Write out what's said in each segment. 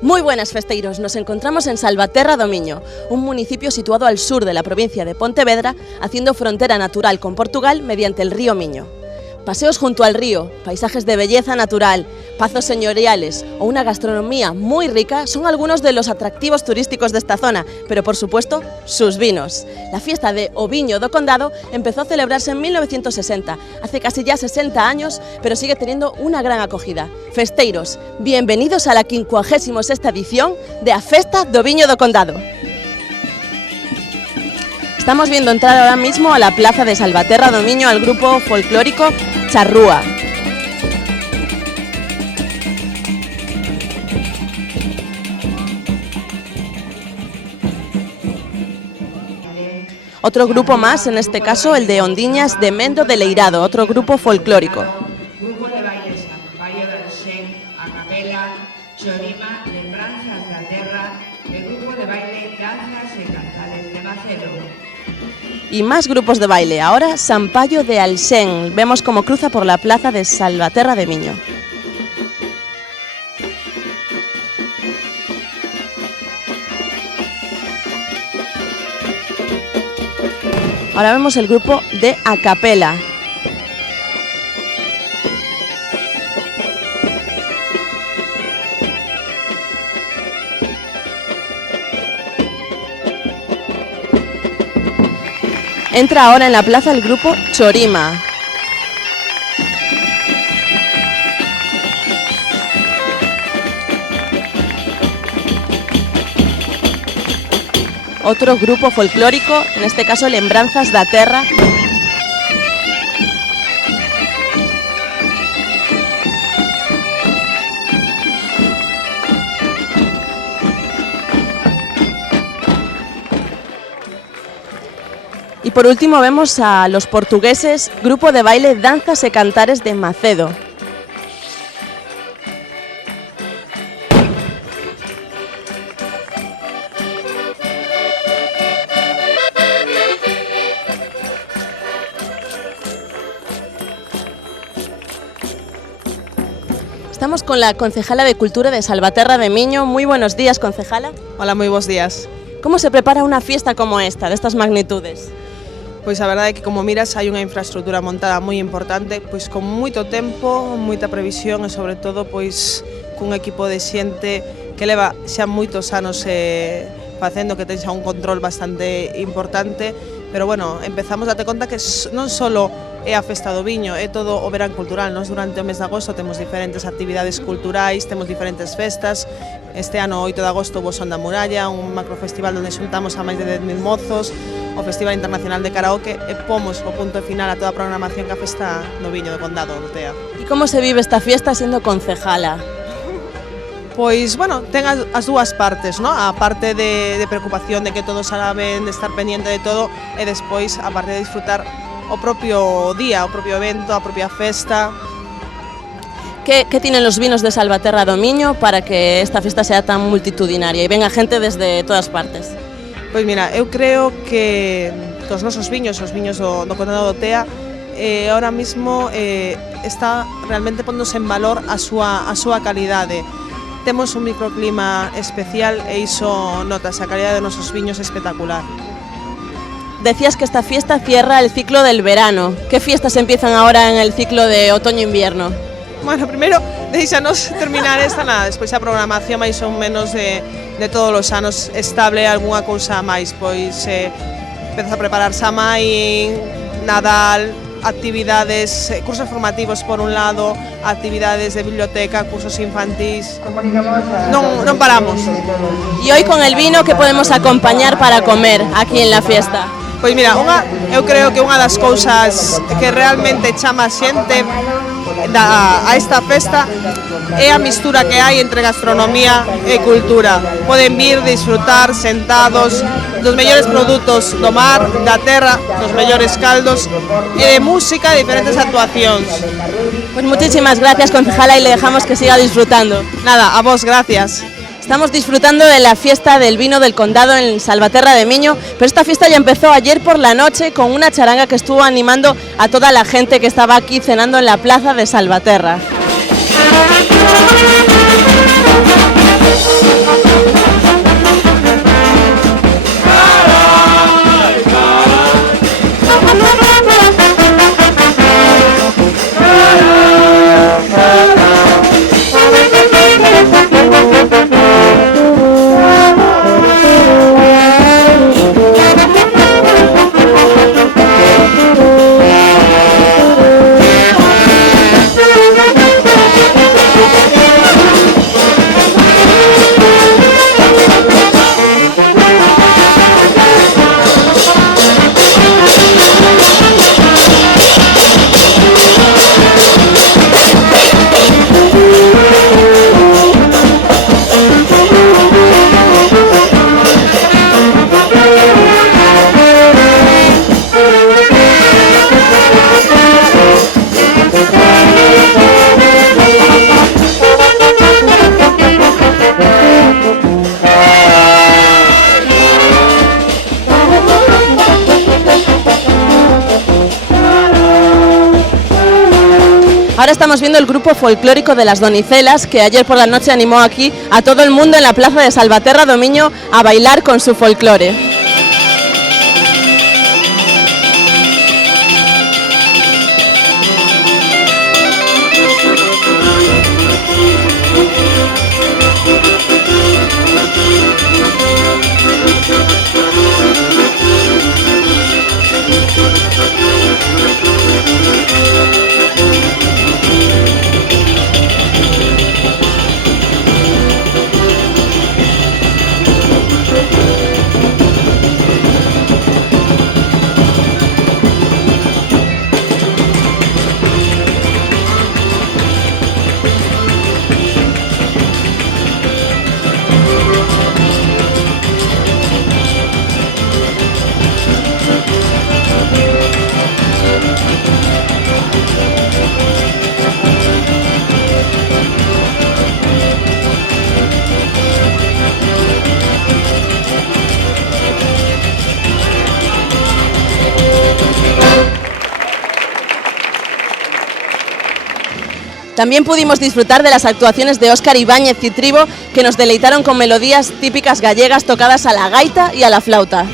Muy buenas, festeiros, nos encontramos en Salvaterra do Miño, un municipio situado al sur de la provincia de Pontevedra, haciendo frontera natural con Portugal mediante el río Miño. Paseos junto al río, paisajes de belleza natural, pazos señoriales o una gastronomía muy rica son algunos de los atractivos turísticos de esta zona, pero por supuesto, sus vinos. La fiesta de O Viño do Condado empezó a celebrarse en 1960, hace casi ya 60 años, pero sigue teniendo una gran acogida. Festeiros, bienvenidos a la 56ª edición de A Festa do Viño do Condado. Estamos viendo entrar ahora mismo a la plaza de Salvaterra do Miño al grupo folclórico Charrúa. Otro grupo más, en este caso el de Ondiñas de Mendo de Leirado, otro grupo folclórico. Grupo de baile Sampaio del Sen, a capela, Chorima, Lembranzas da Terra, el grupo de baile Danzas e Cantares de Macedo. Y más grupos de baile, ahora Sampaio de Alsén, vemos cómo cruza por la plaza de Salvaterra de Miño. Ahora vemos el grupo de a capela. Entra ahora en la plaza el grupo Chorima. Otro grupo folclórico, en este caso Lembranzas da Terra. Y por último vemos a los portugueses, grupo de baile Danzas e Cantares de Macedo. Estamos con la concejala de Cultura de Salvaterra de Miño. Muy buenos días, concejala. Hola, moi bons días. ¿Cómo se prepara una fiesta como esta, de estas magnitudes? Pois a verdade é que, como miras, hai unha infraestructura montada moi importante, pois con moito tempo, moita previsión e, sobre todo, pois cun equipo de xente que leva xa moitos anos facendo, que ten xa un control bastante importante, pero, bueno, empezamos a te conta que non só é a Festa do Viño, é todo o verán cultural. Nós durante o mes de agosto temos diferentes actividades culturais, temos diferentes festas. Este ano, 8 de agosto, o Son da Muralla, un macrofestival onde xuntamos a máis de 10.000 mozos, o Festival Internacional de Karaoke, e pomos o punto final a toda a programación que a Festa do Viño do Condado do TEA. ¿Y cómo se vive esta fiesta siendo concejala? Pois, bueno, ten as dúas partes, ¿no? A parte de preocupación de que todos salga ben, de estar pendiente de todo, e despois a parte de disfrutar o propio día, o propio evento, a propia festa. ¿Qué tienen los vinos de Salvaterra do Miño para que esta fiesta sea tan multitudinaria y venga gente desde todas partes? Pois mira, eu creo que os nosos viños, os viños do Condado do TEA, ahora mismo está realmente pondose en valor a súa calidade. Temos un microclima especial e iso notas, a calidade de nosos viños espectacular. Decías que esta fiesta cierra el ciclo del verano. ¿Qué fiestas empiezan ahora en el ciclo de otoño-invierno? Bueno, primeiro, deixanos terminar esta nada, despois a programación máis ou menos de todos os anos estable, algunha cousa máis, pois empezas a preparar Samaín, Nadal, actividades, cursos formativos por un lado, actividades de biblioteca, cursos infantís, non paramos. Y hoy con el vino, ¿qué podemos acompañar para comer aquí en la fiesta? Pois mira, eu creo que unha das cousas que realmente chama a xente a esta festa é a mistura que hai entre gastronomía e cultura. Poden vir, disfrutar sentados dos mellores produtos do mar, da terra, dos mellores caldos e de música e diferentes actuacións. Pues muchísimas gracias, concejala, y le dejamos que siga disfrutando. Nada, a vos gracias. Estamos disfrutando de la fiesta del vino del condado en Salvaterra de Miño, pero esta fiesta ya empezó ayer por la noche con una charanga que estuvo animando a toda la gente que estaba aquí cenando en la plaza de Salvaterra. Ahora estamos viendo el grupo folclórico de las Donicelas, que ayer por la noche animó aquí a todo el mundo en la plaza de Salvaterra do Miño a bailar con su folclore. También pudimos disfrutar de las actuaciones de Óscar Ibáñez y Tribo, que nos deleitaron con melodías típicas gallegas tocadas a la gaita y a la flauta.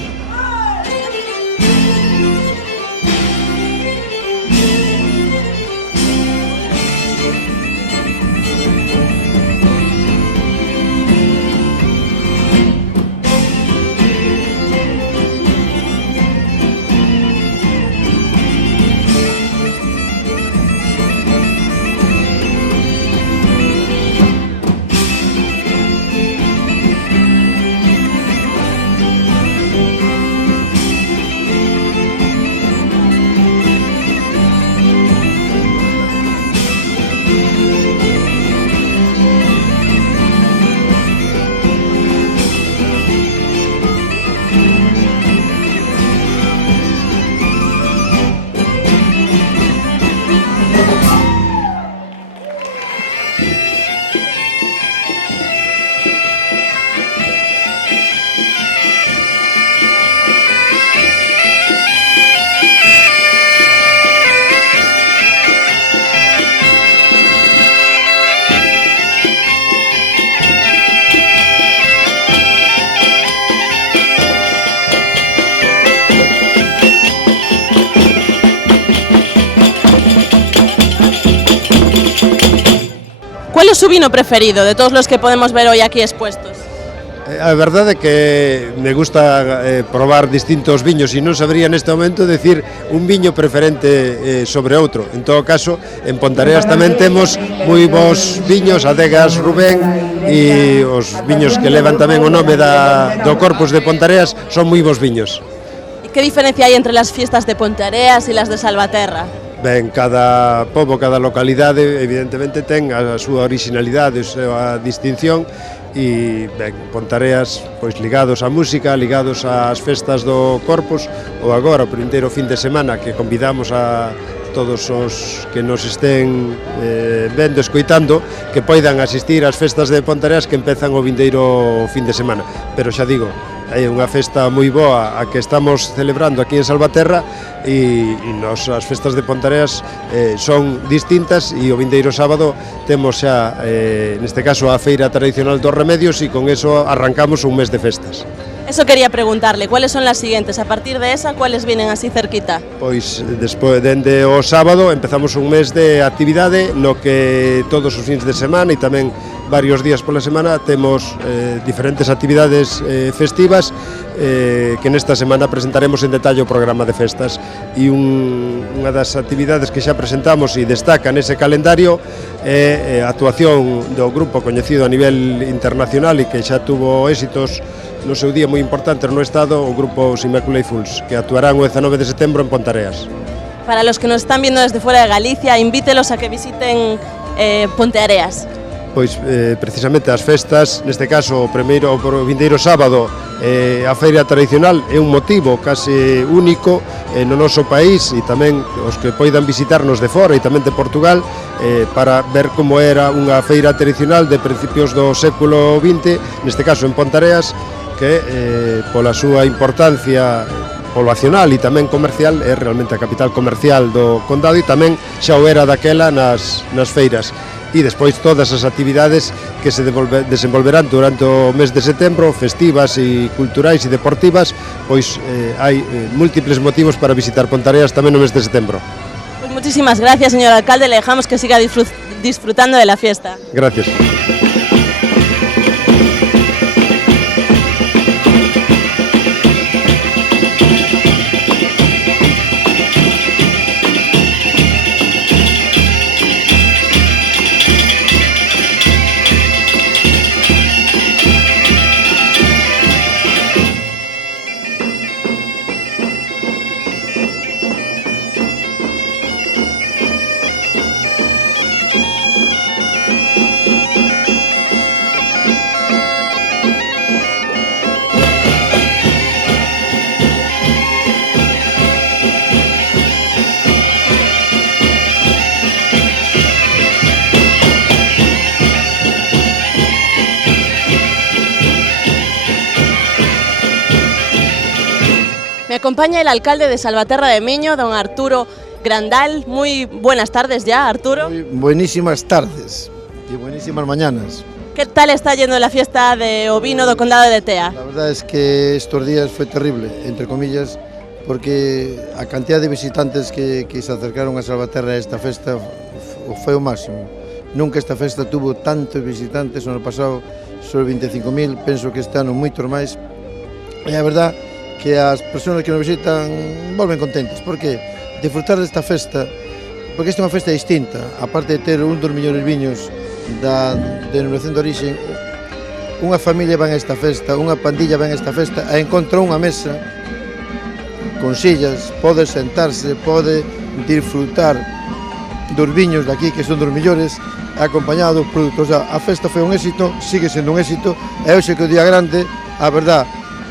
¿Cuál es su vino preferido de todos los que podemos ver hoy aquí expuestos? A verdade é que me gusta probar distintos viños e non sabría neste momento decir un viño preferente sobre outro. En todo caso, en Ponteareas tamén temos moi bons viños, Adegas Rubén, e os viños que levan tamén o nome do Corpus de Ponteareas son moi bons viños. ¿Y ¿Qué diferencia hay entre las fiestas de Ponteareas y las de Salvaterra? Ben, cada pobo, cada localidade, evidentemente, ten a súa originalidade, a súa distinción, e ben, Ponteareas pois ligados á música, ligados ás festas do Corpus, ou agora o primeiro fin de semana que convidamos a todos os que nos estén vendo, escoitando, que poidan asistir ás festas de Ponteareas que empezan o vindeiro fin de semana. Pero xa digo, é unha festa moi boa a que estamos celebrando aquí en Salvaterra e as festas de Ponteareas son distintas e o vindeiro sábado temos xa, neste caso, a Feira Tradicional dos Remedios e con eso arrancamos un mes de festas. Eso quería preguntarle, ¿cuáles son las siguientes? A partir de esa, ¿cuáles vienen así cerquita? Pois, despois, dende o sábado, empezamos un mes de actividade no que todos os fins de semana e tamén varios días pola semana temos diferentes actividades festivas que nesta semana presentaremos en detalle o programa de festas e unha das actividades que xa presentamos e destaca nese calendario é a actuación do grupo coñecido a nivel internacional e que xa tuvo éxitos no seu día moi importantes no Estado, o grupo Immaculate Fools, que actuarán o 19 de setembro en Ponteareas. Para los que nos están viendo desde fuera de Galicia, invítelos a que visiten Ponteareas. Pois precisamente as festas, neste caso o vindeiro sábado, a feira tradicional é un motivo case único no noso país e tamén os que poidan visitarnos de fora e tamén de Portugal para ver como era unha feira tradicional de principios do século XX, neste caso en Ponteareas, que pola súa importancia poblacional e tamén comercial é realmente a capital comercial do condado e tamén xa o era daquela nas feiras. E despois todas as actividades que se desenvolverán durante o mes de setembro, festivas e culturais e deportivas, pois hai múltiples motivos para visitar Ponteareas tamén no mes de setembro. Pues muchísimas gracias, señor alcalde, le dejamos que siga disfrutando de la fiesta. Gracias. Me acompaña el alcalde de Salvaterra de Miño, don Arturo Grandal. Muy buenas tardes ya, Arturo. Muy buenísimas tardes y buenísimas mañanas. ¿Qué tal está yendo la fiesta de ovino do Condado de Tea? La verdad es que estos días fue terrible, entre comillas, porque a cantidad de visitantes que se acercaron a Salvaterra a esta festa fue o máximo. Nunca esta festa tuvo tantos visitantes, o ano pasado sobre 25.000, penso que este ano moitos máis. E a verdad que as persoas que nos visitan volven contentas, porque disfrutar desta festa, porque esta é unha festa distinta, aparte de ter un dos millores viños da denominación de origen, unha familia van a esta festa, unha pandilla van a esta festa, e encontra unha mesa con sillas, pode sentarse, pode disfrutar dos viños daqui, que son dos millores, acompañado dos produtos. O sea, a festa foi un éxito, sigue sendo un éxito, e hoxe que o día grande, a verdad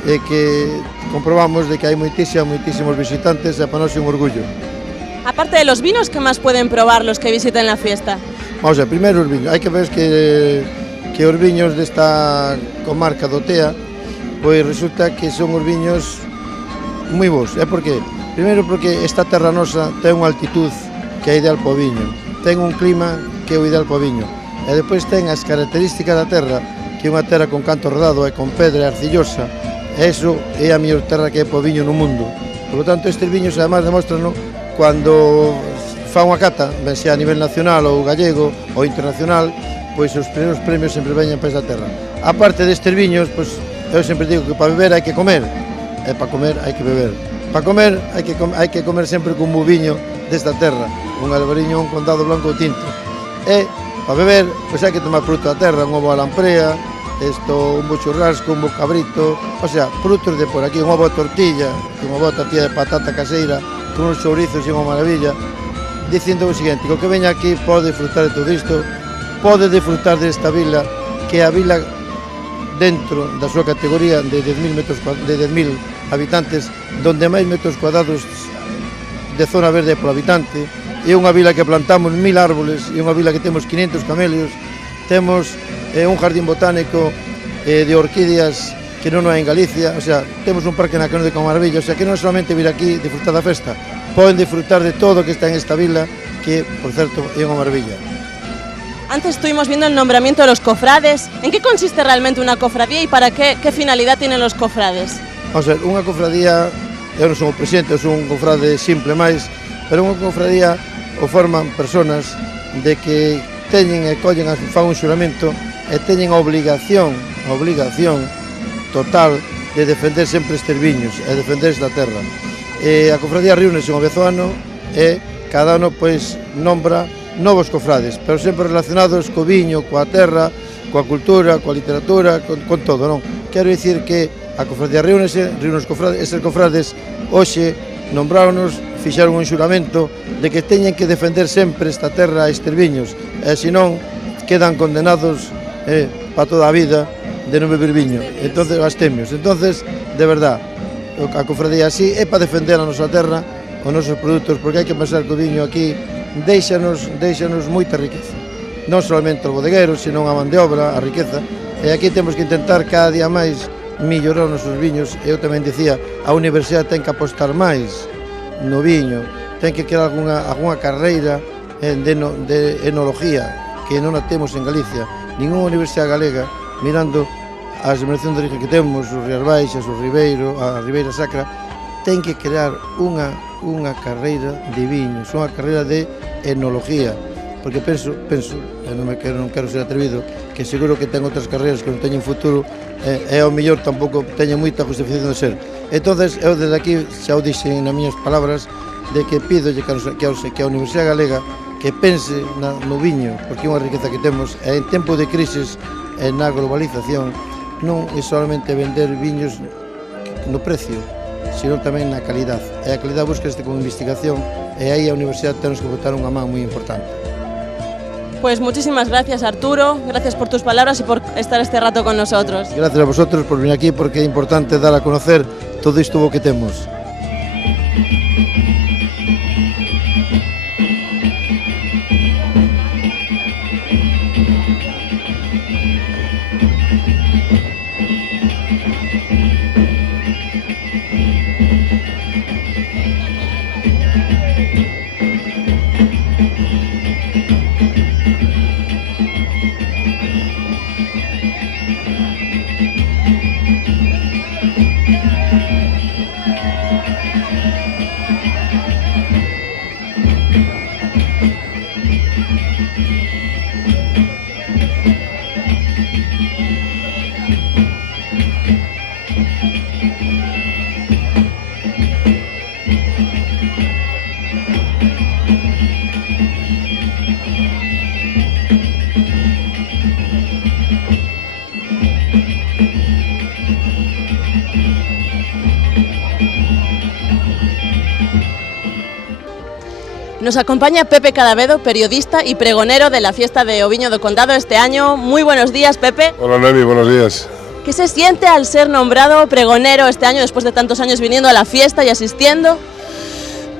é que comprobamos de que hai moitísimos visitantes e para nós é un orgullo. Aparte de los vinos, ¿qué más pueden probar los que visiten la fiesta? Vamos a ver, primeiro os viños. Hai que ver que os viños desta comarca do Tea, pois resulta que son os viños moi bons. É porque, primeiro porque esta terra nosa ten unha altitud que é ideal para o viño, ten un clima que é o ideal para o viño, e depois ten as características da terra, que é unha terra con canto rodado e con pedra arcillosa. Eso é a mellor terra que é para o viño no mundo. Por lo tanto, estes viños además demostrano cando fa unha cata, ben sea a nivel nacional ou gallego ou internacional, pois os primeiros premios sempre veñen para esta terra. A parte destes viños, pois eu sempre digo que para beber hai que comer, e para comer hai que beber. Para comer hai que comer sempre con un viño desta terra, un albariño, un condado blanco ou tinto. E para beber, pois hai que tomar produto da terra, un ovo a lamprea, un bo churrasco, un bo cabrito, o sea, produtos de por aquí, unha boa tortilla de patata caseira, con uns chourizos e unha maravilla, dicindo o seguinte, que o que veña aquí pode disfrutar de todo isto, pode disfrutar desta vila, que é a vila dentro da súa categoría de 10.000 habitantes, donde máis metros cuadrados de zona verde por habitante, é unha vila que plantamos 1000 árboles, é unha vila que temos 500 camelios, temos un jardín botánico de orquídeas que non hai en Galicia, o sea, temos un parque na Canoa de Maravilla, o sea, que non solamente vir aquí disfrutar da festa, poden disfrutar de todo que está en esta vila, que, por certo, é unha maravilla. Antes estuvimos viendo el nombramiento de los cofrades. ¿En qué consiste realmente una cofradía y para qué finalidad tienen los cofrades? Vamos a ver, unha cofradía, eu non son o presidente, eu son un cofrade simple máis, pero unha cofradía o forman personas de que teñen e collen, fan un xuramento e teñen a obligación total de defender sempre estes viños e defender esta terra. A cofradía reúnese unha vez ao ano e cada ano pois nombra novos cofrades, pero sempre relacionados co viño, coa terra, coa cultura, coa literatura, con todo, non? Quero dicir que a cofradía reúne os cofrades, estes cofrades hoxe nombráronos, fixaron un xuramento de que teñen que defender sempre esta terra e estes viños, e senón quedan condenados para toda a vida de non beber viño, entonces bastemios. Entonces, de verdad, a cofradía así é para defender a nosa terra, os nosos produtos, porque hai que pensar que o viño aquí deixanos moita riqueza, non solamente o bodeguero, senón a man de obra, a riqueza, e aquí temos que intentar cada día máis mellorar os nosos viños. Eu tamén dicía, a universidade ten que apostar máis no viño, ten que crear algunha carreira de enología que non a temos en Galicia. Ninguna universidade galega, mirando as denominacións de origen que temos, os Rías Baixas, o Ribeiro, a Ribeira Sacra, ten que crear unha carreira de viños, unha carreira de enología, porque penso, non quero ser atrevido, que seguro que ten outras carreiras que non teñen futuro e ao mellor tampouco teñen moita justificación de ser. Entonces, eu desde aquí xa o dixen nas miñas palabras de que pido que a Universidade Galega que pense no viño, porque é unha riqueza que temos, e en tempo de crisis e na globalización non é solamente vender viños no precio, sino tamén na calidad. E a calidad busca con investigación, e aí a Universidade temos que botar unha man moi importante. Pues muchísimas gracias, Arturo, gracias por tus palabras y por estar este rato con nosotros. Gracias a vosotros por venir aquí, porque é importante dar a conocer todo isto que temos. Nos acompaña Pepe Cadavedo, periodista y pregonero de la fiesta de Oviño do Condado este año. Muy buenos días, Pepe. Hola, Noemi, buenos días. ¿Qué se siente al ser nombrado pregonero este año, después de tantos años viniendo a la fiesta y asistiendo?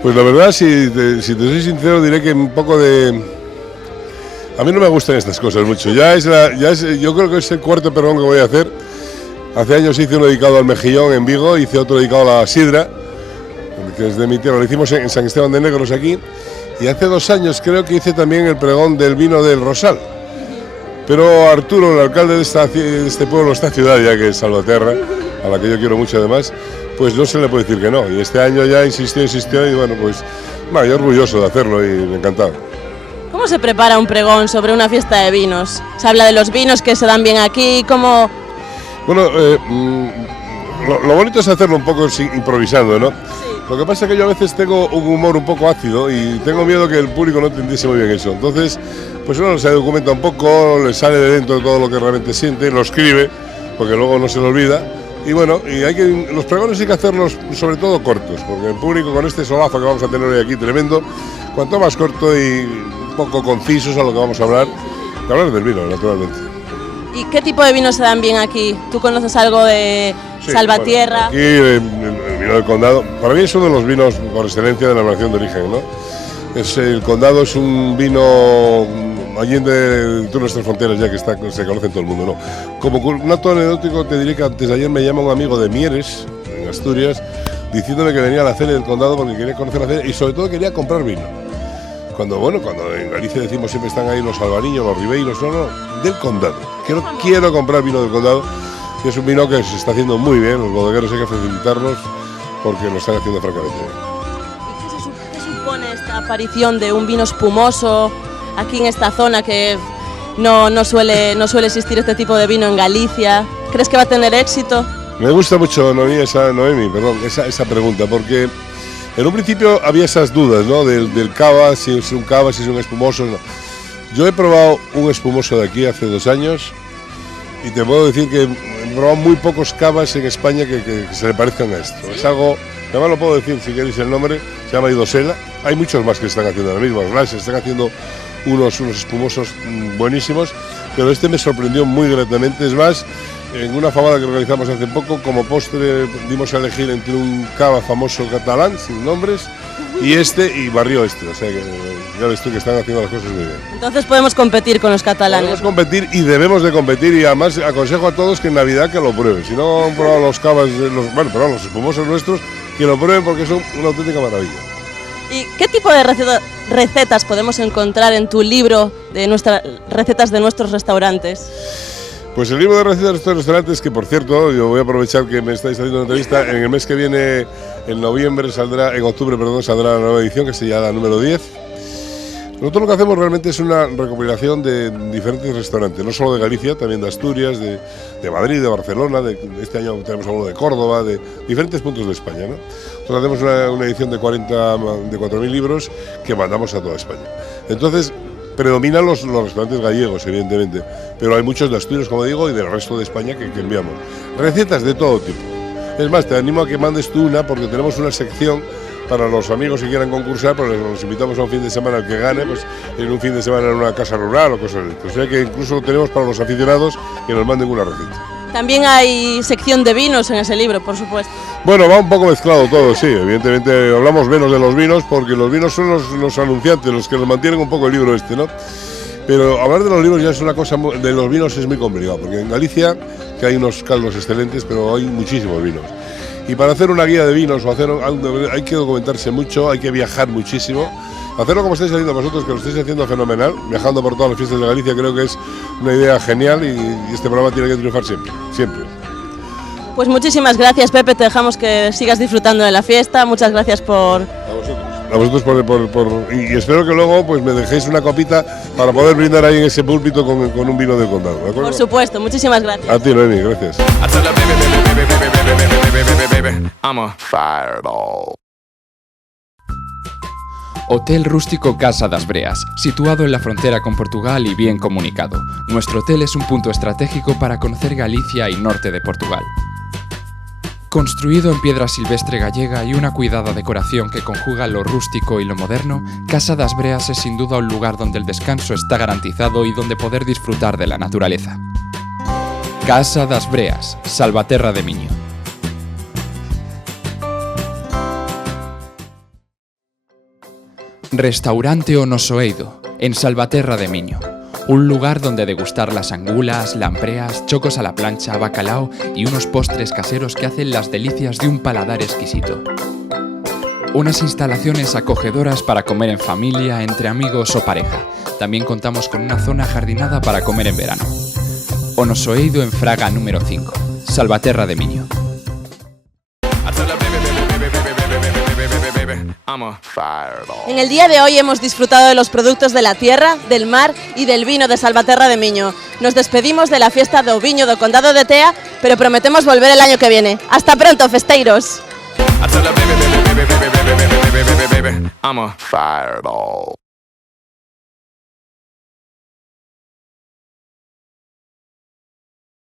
Pues la verdad, si te soy sincero, diré que un poco de... A mí no me gustan estas cosas mucho. Yo creo que es el cuarto pregón que voy a hacer. Hace años hice uno dedicado al mejillón en Vigo, hice otro dedicado a la sidra, que es de mi tierra, lo hicimos en San Esteban de Negros aquí, y hace 2 años creo que hice también el pregón del vino del Rosal. Pero Arturo, el alcalde de este pueblo, esta ciudad ya que es Salvaterra, a la que yo quiero mucho además, pues no se le puede decir que no. Y este año ya insistió y bueno, pues yo orgulloso de hacerlo y encantado. ¿Cómo se prepara un pregón sobre una fiesta de vinos? Se habla de los vinos que se dan bien aquí, ¿cómo...? Bueno, lo bonito es hacerlo un poco improvisando, ¿no? Sí. Lo que pasa es que yo a veces tengo un humor un poco ácido y tengo miedo que el público no entendiese muy bien eso. Entonces, pues uno se documenta un poco, le sale de dentro de todo lo que realmente siente, lo escribe, porque luego no se lo olvida. Y bueno, los pregones hay que hacerlos sobre todo cortos, porque el público con este solazo que vamos a tener hoy aquí tremendo, cuanto más corto y un poco concisos a lo que vamos a hablar del vino, naturalmente. ¿Y qué tipo de vinos se dan bien aquí? ¿Tú conoces algo de Salvatierra? Bueno, aquí el vino del Condado, para mí es uno de los vinos por excelencia de la denominación de origen, ¿no? El Condado es un vino allende de nuestras fronteras ya que se conoce en todo el mundo, ¿no? Como un acto anecdótico te diré que antes de ayer me llama un amigo de Mieres, en Asturias, diciéndome que venía a la feria del Condado porque quería conocer la feria y sobre todo quería comprar vino. Cuando en Galicia decimos siempre están ahí los albariños, los ribeiros, no, del Condado. Quiero comprar vino del Condado, y es un vino que se está haciendo muy bien, los bodegueros hay que felicitarlos porque lo están haciendo francamente bien. ¿Qué supone esta aparición de un vino espumoso aquí en esta zona que no suele existir este tipo de vino en Galicia? ¿Crees que va a tener éxito? Me gusta mucho, Noemí, esa pregunta, porque en un principio había esas dudas, ¿no? Del cava, si es un cava, si es un espumoso. No. Yo he probado un espumoso de aquí hace 2 años y te puedo decir que he probado muy pocos cavas en España que se le parezcan a esto. Es algo, además lo puedo decir si queréis el nombre, se llama Idosela. Hay muchos más que están haciendo ahora mismo, se están haciendo unos espumosos buenísimos, pero este me sorprendió muy gratamente. Es más, en una fabada que organizamos hace poco, como postre dimos a elegir entre un cava famoso catalán, sin nombres, y barrió este. O sea que ya ves tú que están haciendo las cosas muy bien. Entonces podemos competir con los catalanes. Podemos competir y debemos de competir, y además aconsejo a todos que en Navidad que lo prueben. Si no han probado los cavas, los espumosos nuestros, que lo prueben porque son una auténtica maravilla. ¿Y qué tipo de recetas podemos encontrar en tu libro de recetas de nuestros restaurantes? Pues el libro de recetas de estos restaurantes, que por cierto, yo voy a aprovechar que me estáis haciendo una entrevista, en el mes que viene, en octubre, saldrá la nueva edición, que sería la número 10. Nosotros lo que hacemos realmente es una recopilación de diferentes restaurantes, no solo de Galicia, también de Asturias, de Madrid, de Barcelona, este año tenemos alguno de Córdoba, de diferentes puntos de España, ¿no? Nosotros hacemos una edición de 4.000 libros que mandamos a toda España. Entonces, predominan los restaurantes gallegos, evidentemente, pero hay muchos de Asturias, como digo, y del resto de España que enviamos. Recetas de todo tipo. Es más, te animo a que mandes tú una, porque tenemos una sección para los amigos que quieran concursar, pues los invitamos a un fin de semana al que gane, pues en un fin de semana en una casa rural o cosas así. O sea que incluso tenemos para los aficionados que nos manden una receta. También hay sección de vinos en ese libro, por supuesto. Bueno, va un poco mezclado todo, sí. Evidentemente hablamos menos de los vinos porque los vinos son los anunciantes, los que nos mantienen un poco el libro este, ¿no? Pero hablar de los libros ya es una cosa, de los vinos es muy complicado, porque en Galicia que hay unos caldos excelentes, pero hay muchísimos vinos. Y para hacer una guía de vinos hay que documentarse mucho, hay que viajar muchísimo. Hacerlo como estáis haciendo vosotros, que lo estáis haciendo fenomenal, viajando por todas las fiestas de Galicia, creo que es una idea genial y este programa tiene que triunfar siempre, siempre. Pues muchísimas gracias, Pepe, te dejamos que sigas disfrutando de la fiesta, muchas gracias por... A vosotros y espero que luego pues me dejéis una copita para poder brindar ahí en ese púlpito con un vino del Condado, ¿de acuerdo? Por supuesto, muchísimas gracias. A ti, Noemi, gracias. Hotel rústico Casa das Breas, situado en la frontera con Portugal y bien comunicado. Nuestro hotel es un punto estratégico para conocer Galicia y norte de Portugal. Construido en piedra silvestre gallega y una cuidada decoración que conjuga lo rústico y lo moderno, Casa das Breas es sin duda un lugar donde el descanso está garantizado y donde poder disfrutar de la naturaleza. Casa das Breas, Salvaterra de Miño. Restaurante O Noso Eido, en Salvaterra de Miño. Un lugar donde degustar las angulas, lampreas, chocos a la plancha, bacalao y unos postres caseros que hacen las delicias de un paladar exquisito. Unas instalaciones acogedoras para comer en familia, entre amigos o pareja. También contamos con una zona jardinada para comer en verano. O Noso Eido en Fraga número 5, Salvaterra de Miño. En el día de hoy hemos disfrutado de los productos de la tierra, del mar y del vino de Salvaterra de Miño. Nos despedimos de la fiesta do Viño do Condado de Tea, pero prometemos volver el año que viene. ¡Hasta pronto, festeiros! I tell her, baby, baby, baby, baby, baby, baby, baby, baby, baby, I'm a fireball.